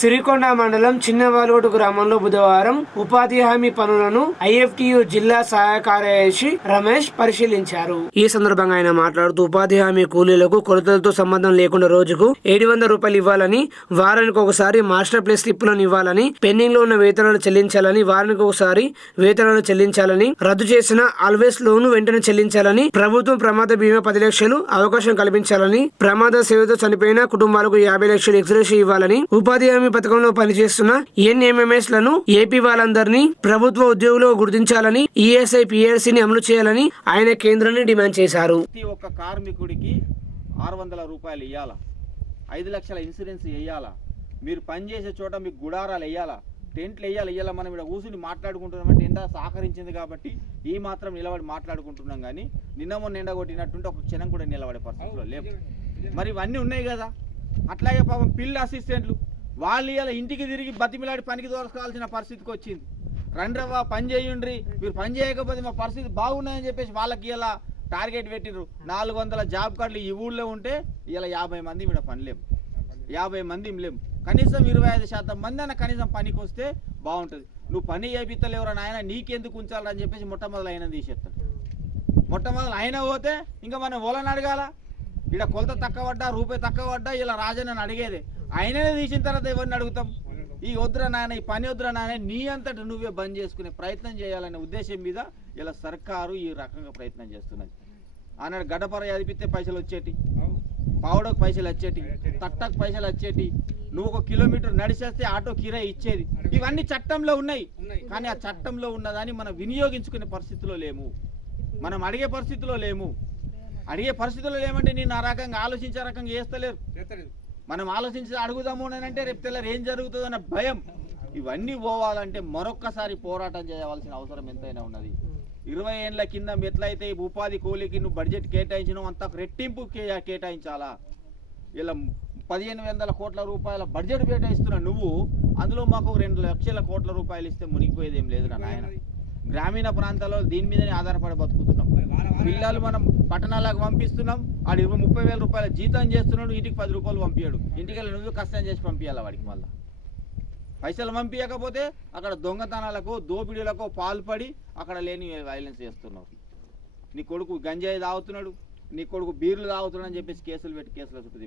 సిరికొండ మండలం చిన్నవాలుగొట్టు గ్రామంలో బుధవారం ఉపాధి హామీ పనులను ఐఎఫ్టియు జిల్లా సహాయ కార్యదర్శి రమేష్ పరిశీలించారు. ఈ సందర్భంగా ఆయన మాట్లాడుతూ ఉపాధి హామీ కూలీలకు కొలతలతో సంబంధం లేకుండా రోజుకు ఏడు వందల రూపాయలు ఇవ్వాలని వారానికి ఒకసారి మాస్టర్ ప్లే స్లిప్లను ఇవ్వాలని పెండింగ్లో ఉన్న వేతనాలు చెల్లించాలని వారానికి ఒకసారి వేతనాలు చెల్లించాలని రద్దు చేసిన ఆల్వేస్ లోను వెంటనే చెల్లించాలని ప్రభుత్వం ప్రమాద బీమా పది లక్షలు అవకాశం కల్పించాలని ప్రమాద సేవతో చనిపోయిన కుటుంబాలకు యాభై లక్షలు ఎక్స్రేషన్ ఇవ్వాలని ఉపాధి హామీ పథకంలో పనిచేస్తున్న ఎన్ఎంఎంఎస్లను ఏపీ వాళ్ళందరినీ ప్రభుత్వ ఉద్యోగులు గుర్తించాలని ఈఎస్ఐ పిఎస్సిని అమలు చేయాలని ఆయన కేంద్రాన్ని డిమాండ్ చేశారు. ప్రతి ఒక్క కార్మికుడికి ఆరు వందల రూపాయలు ఇవ్వాలా ఐదు లక్షల ఇన్సూరెన్స్ వేయాలా మీరు పనిచేసే చోట మీకు గుడారాలు వేయాలా టెంట్లు వేయాలి వేయాలా మనం ఇక్కడ కూర్చుని మాట్లాడుకుంటున్నామంటే ఎండ సహకరించింది కాబట్టి ఈ మాత్రం నిలబడి మాట్లాడుకుంటున్నాం కానీ నిన్న మొన్న ఎండ కొట్టినట్టుంటే ఒక క్షణం కూడా నిలబడే పరిస్థితుల్లో లేవు. మరి ఇవన్నీ ఉన్నాయి కదా? అట్లాగే పాపం పిల్ల అసిస్టెంట్లు. వాళ్ళు ఇలా ఇంటికి తిరిగి బతిమిలాడి పనికి దోరకాల్సిన పరిస్థితికి వచ్చింది. రండ్రవ్వ పని చేయండి మీరు పని చేయకపోతే మా పరిస్థితి బాగున్నాయని చెప్పేసి వాళ్ళకి ఇలా టార్గెట్ పెట్టిండ్రు నాలుగు వందల జాబ్ కార్డులు ఈ ఊళ్ళో ఉంటే ఇలా యాభై మంది ఇక్కడ పనిలేము. యాభై మంది లేము. కనీసం ఇరవై ఐదు శాతం మంది అన్న కనీసం పనికి వస్తే బాగుంటుంది. నువ్వు పని చేపిస్తలేవురా నాయన నీకెందుకు ఉంచాలని చెప్పేసి మొట్టమొదలు ఆయన తీసేస్తాడు మొట్టమొదలు ఆయన పోతే ఇంకా మనం ఓలని అడగాల? ఇక్కడ కొలత తక్కువ పడ్డా రూపాయి తక్కువ పడ్డా ఇలా రాజనని అడిగేది. ఆయననే తీసిన తర్వాత ఎవరిని అడుగుతాం? ఈ వద్దురా నాయన ఈ పని వద్దురా నాయన నీ అంతటి నువ్వే బంద్ చేసుకునే ప్రయత్నం చేయాలనే ఉద్దేశం మీద ఇలా సర్కారు ఈ రకంగా ప్రయత్నం చేస్తున్నది. ఆనాడు గడపర చదివితే పైసలు వచ్చేటి? పావుడకు పైసలు వచ్చేటి? తట్టకు పైసలు వచ్చేటి? నువ్వు ఒక కిలోమీటర్ నడిచేస్తే ఆటో కిరాయి ఇచ్చేది. ఇవన్నీ చట్టంలో ఉన్నాయి. కానీ ఆ చట్టంలో ఉన్నదాన్ని మనం వినియోగించుకునే పరిస్థితిలో లేము. మనం అడిగే పరిస్థితిలో లేము. అడిగే పరిస్థితిలో లేమంటే నేను ఆ రకంగా ఆలోచించే రకంగా చేస్తలేరు. మనం ఆలోచించి అడుగుదాము అని అంటే రేపు తెల్లారు ఏం జరుగుతుందో అన్న భయం. ఇవన్నీ పోవాలంటే మరొక్కసారి పోరాటం చేయవలసిన అవసరం ఎంతైనా ఉన్నది. ఇరవై ఏళ్ళ కింద ఎట్లయితే ఈ ఉపాధి కూలికి నువ్వు బడ్జెట్ కేటాయించినావు అంత రెట్టింపు కే- కేటాయించాలా? ఇలా పదిహేను వందల కోట్ల రూపాయల బడ్జెట్ కేటాయిస్తున్న నువ్వు అందులో మాకు రెండు లక్షల కోట్ల రూపాయలు ఇస్తే మునిగిపోయేది ఏం లేదు నాయన గ్రామీణ ప్రాంతాల్లో దీని మీదనే ఆధారపడి బతుకుతున్నాం. పిల్లలు మనం పట్టణాలకు పంపిస్తున్నాం. ఆడు ఇరవై ముప్పై వేల రూపాయల జీతం చేస్తున్నాడు ఇంటికి పది రూపాయలు పంపించాడు ఇంటికి నువ్వు కష్టం చేసి పంపించాలి వాడికి మళ్ళీ? పైసలు పంపించకపోతే అక్కడ దొంగతనాలకు దోపిడీలకు పాల్పడి అక్కడ లేని వైలెన్స్ చేస్తున్నావు నీ కొడుకు గంజాయి తాగుతున్నాడు నీ కొడుకు బీర్లు తాగుతున్నాడు అని చెప్పేసి కేసులు పెట్టి కేసుల చుట్టూ